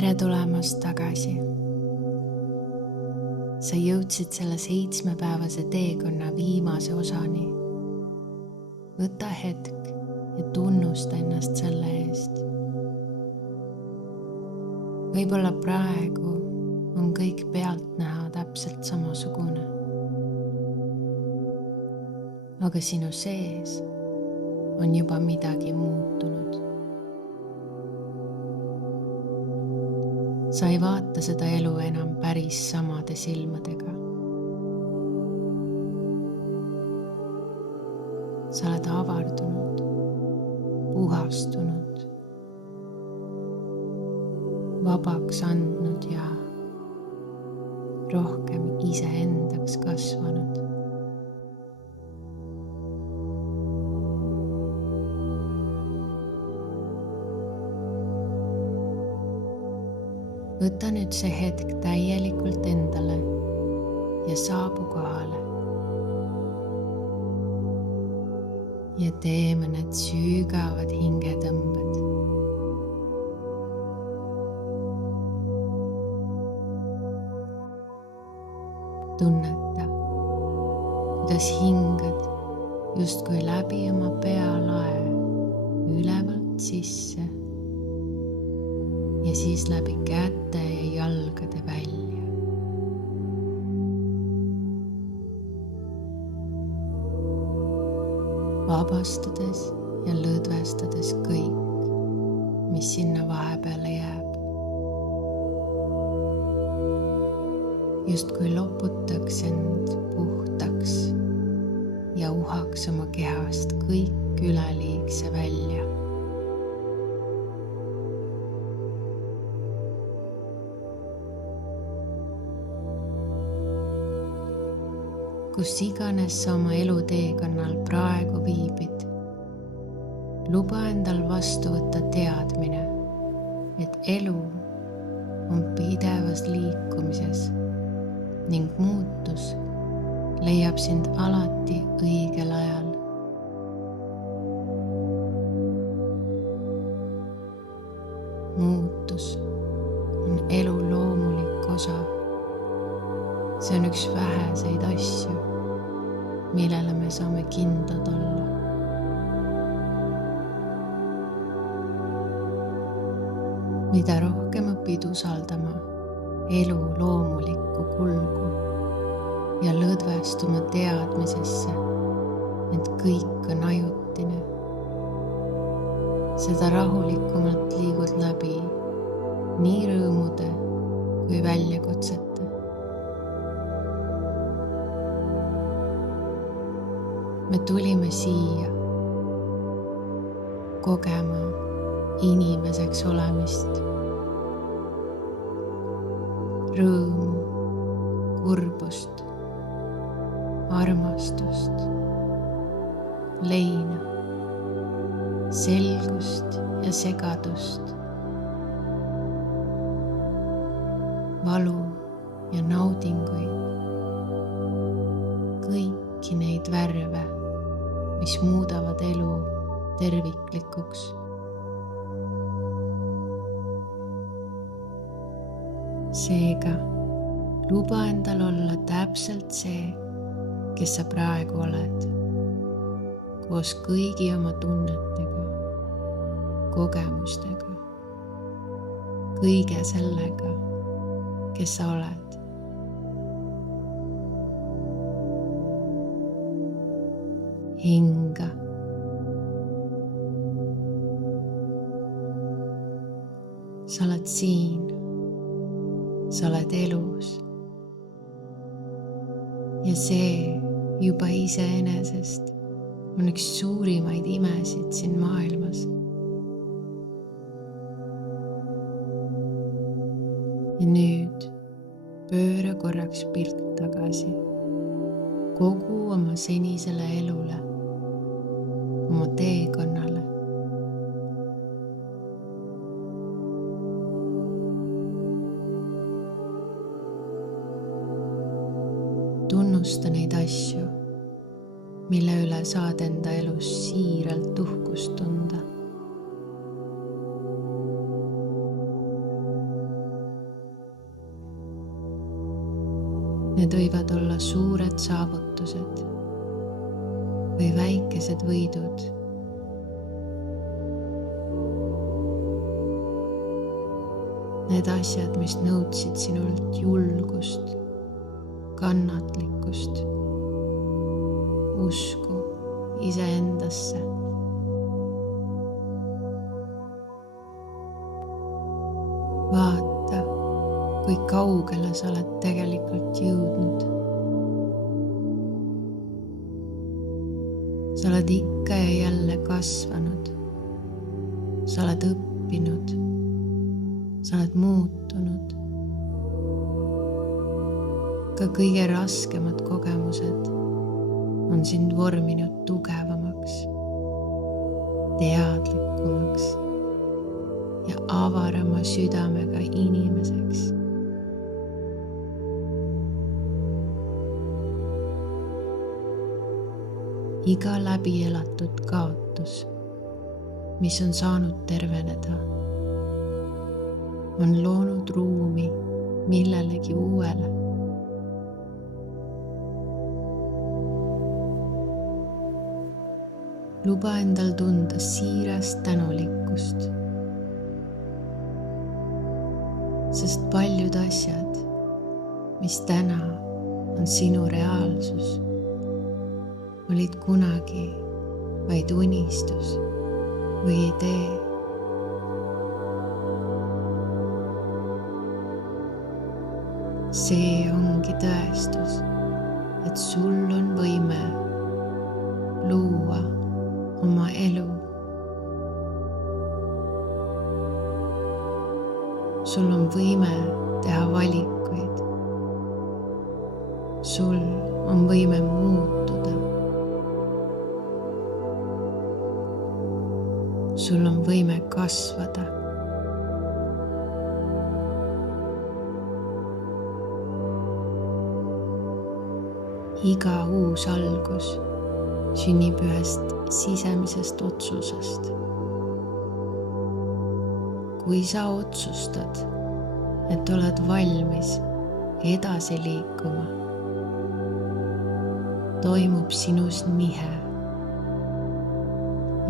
Tere tulemast tagasi. Sa jõudsid selle 7-päevase teekonna viimase osani. Võta hetk ja tunnusta ennast selle eest. Võib-olla praegu on kõik pealtnäha täpselt samasugune. Aga sinu sees on juba midagi muutunud. Sa ei vaata seda elu enam päris samade silmadega. Sa oled avardunud, puhastunud, vabaks andnud ja rohkem iseendaks kasvanud. Võta nüüd see hetk täielikult endale ja saabu kohale. Ja tee mõned sügavad hingetõmbed. Tunneta, kuidas hingad justkui läbi oma pealae ülevalt sisse ja siis läbi käte ja jalgade välja. Vabastades ja lõdvestades kõik, mis sinna vahepeale jääb. Justkui loputaks end puhtaks ja uhaks oma kehast kõik üleliigse välja. Kus iganes sa oma eluteekonnal praegu viibid, luba endal vastu võtta teadmine, et elu on pidevas liikumises ning muutus leiab sind alati õigel ajal. Muutus on elu loomulik osa. See on üks väheseid asju, millele me saame kindlad olla. Mida rohkem õpid usaldama elu loomulikku kulgu ja lõdvestuma teadmisesse, et kõik on ajutine, seda rahulikumalt liigud läbi nii rõõmude kui väljakutsete. Me tulime siia kogema inimeseks olemist, rõõmu, kurbust, armastust, leina, selgust ja segadust, valu ja naudinguid, kõiki neid värve, mis muudavad elu terviklikuks. Seega, luba endal olla täpselt see, kes sa praegu oled, koos kõigi oma tunnetega, kogemustega, kõige sellega, kes sa oled. Hinga. Sa oled siin, sa oled elus ja see juba iseenesest on üks suurimaid imesid siin maailmas. Ja nüüd pööra korraks pilk tagasi kogu oma senisele elule, oma teekonnale. Tunnusta neid asju, mille üle saad enda elus siiralt uhkust tunda. Need võivad olla suured saavutused või väikesed võidud. Need asjad, mis nõudsid sinult julgust, kannatlikkust, usku iseendasse. Vaata, kui kaugele sa oled tegelikult jõudnud. Sa oled ikka ja jälle kasvanud. Sa oled õppinud. Sa oled muutunud. Ka kõige raskemad kogemused on sind vorminud tugevamaks, teadlikumaks ja avarama südamega inimeseks. Iga läbi elatud kaotus, mis on saanud terveneda, on loonud ruumi millelegi uuele. Luba endal tunda siirast tänulikkust, sest paljud asjad, mis täna on sinu reaalsus, olid kunagi vaid unistus või idee. See ongi tõestus, et sul on võime luua oma elu. Sul on võime teha valikuid. Sul on võime muutuda. Sul on võime kasvada. Iga uus algus sünnib ühest sisemisest otsusest. Kui sa otsustad, et oled valmis edasi liikuma, toimub sinus nihe.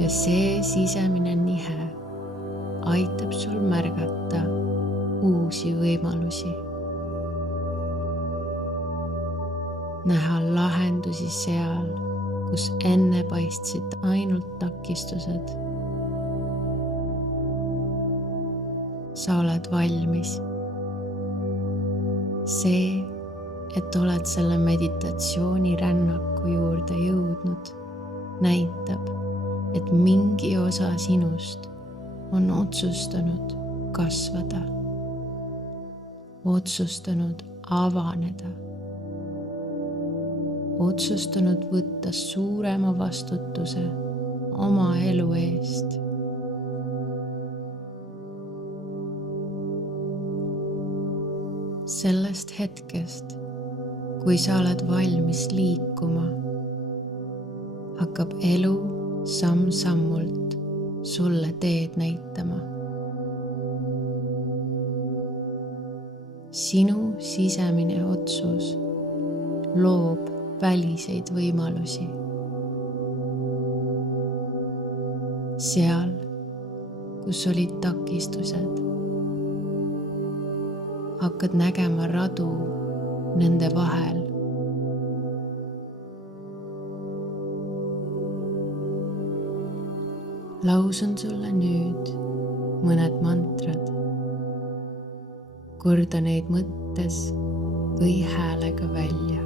Ja see sisemine nihe aitab sul märgata uusi võimalusi. Näha lahendusi seal, kus enne paistsid ainult takistused. Sa oled valmis. See, et oled selle meditatsiooni rännaku juurde jõudnud, näitab, et mingi osa sinust on otsustanud kasvada, otsustanud avaneda, otsustanud võtta suurema vastutuse oma elu eest. Sellest hetkest, kui sa oled valmis liikuma, hakkab elu samm-sammult sulle teed näitama. Sinu sisemine otsus loob väliseid võimalusi. Seal, kus olid takistused, hakkad nägema radu nende vahel. Lausun sulle nüüd mõned mantrad. Korda neid mõttes või häälega välja.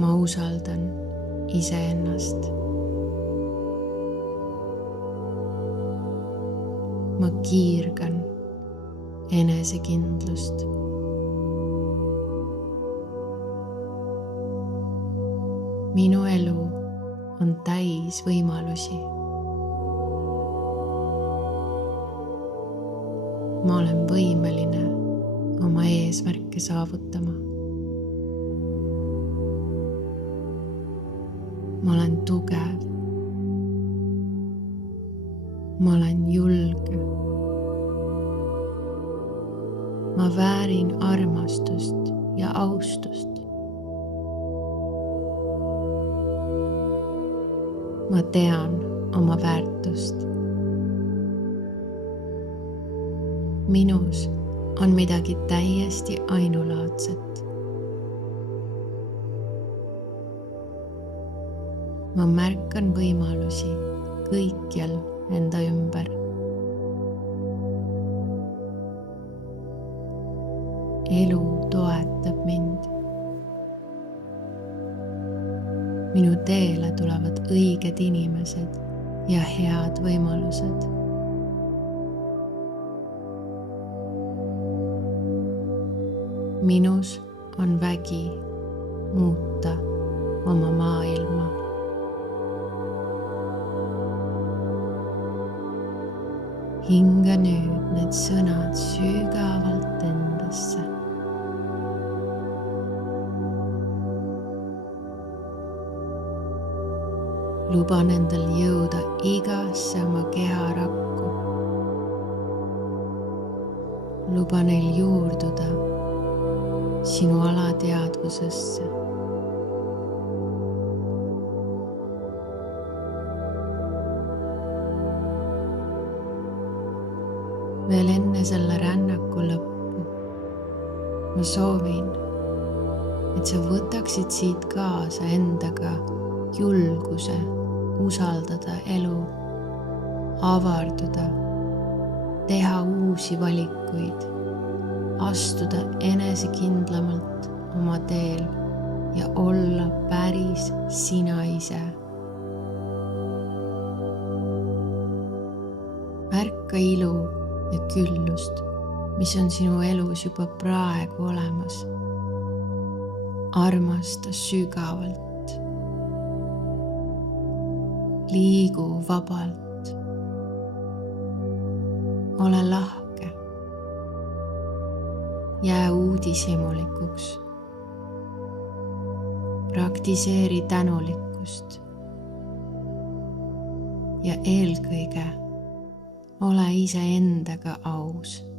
Ma usaldan iseennast. Ma kiirgan enesekindlust. Minu elu on täis võimalusi. Ma olen võimeline oma eesmärke saavutama. Ma olen tugev. Ma olen julge. ma väärin armastust ja austust. ma tean oma väärtust. minus on midagi täiesti ainulaadset. ma märkan võimalusi kõikjal enda ümber. elu toetab mind. minu teele tulevad õiged inimesed ja head võimalused. minus on vägi muuta oma maailma. hinga nüüd need sõnad sügavalt endasse. luban endal jõuda igasse oma keharakku. luba neil juurduda sinu alateadvusesse. veel enne selle rännaku lõppu ma soovin, et sa võtaksid siit kaasa endaga julguse usaldada elu, avarduda, teha uusi valikuid, astuda enesekindlamalt oma teel ja olla päris sina ise. märka ilu ja küllust, mis on sinu elus juba praegu olemas. armasta sügavalt. liigu vabalt. ole lahke. jää uudishimulikuks. praktiseeri tänulikkust. ja eelkõige ole iseendaga aus.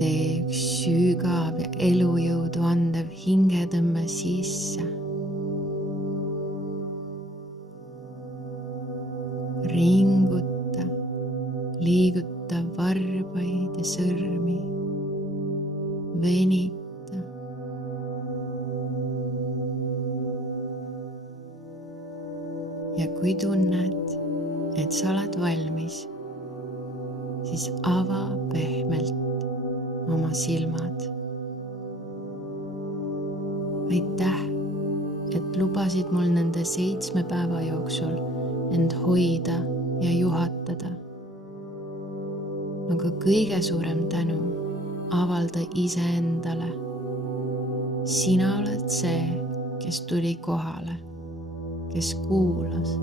tee üks sügav ja elujõudu andev hingetõmme sisse. ringuta, liiguta varbaid ja sõrmi. venita. ja kui tunned, et sa oled valmis, siis ava pehmelt oma silmad. aitäh, et lubasid mul nende 7 päeva jooksul end hoida ja juhatada. aga kõige suurem tänu avalda iseendale. sina oled see, kes tuli kohale, kes kuulas,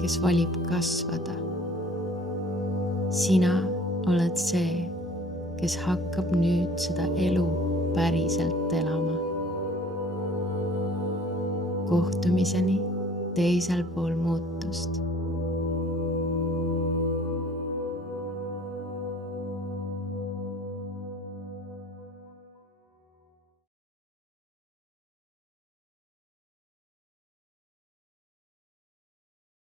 kes valib kasvada. sina oled see, kes hakkab nüüd seda elu päriselt elama. kohtumiseni teisel pool muutust.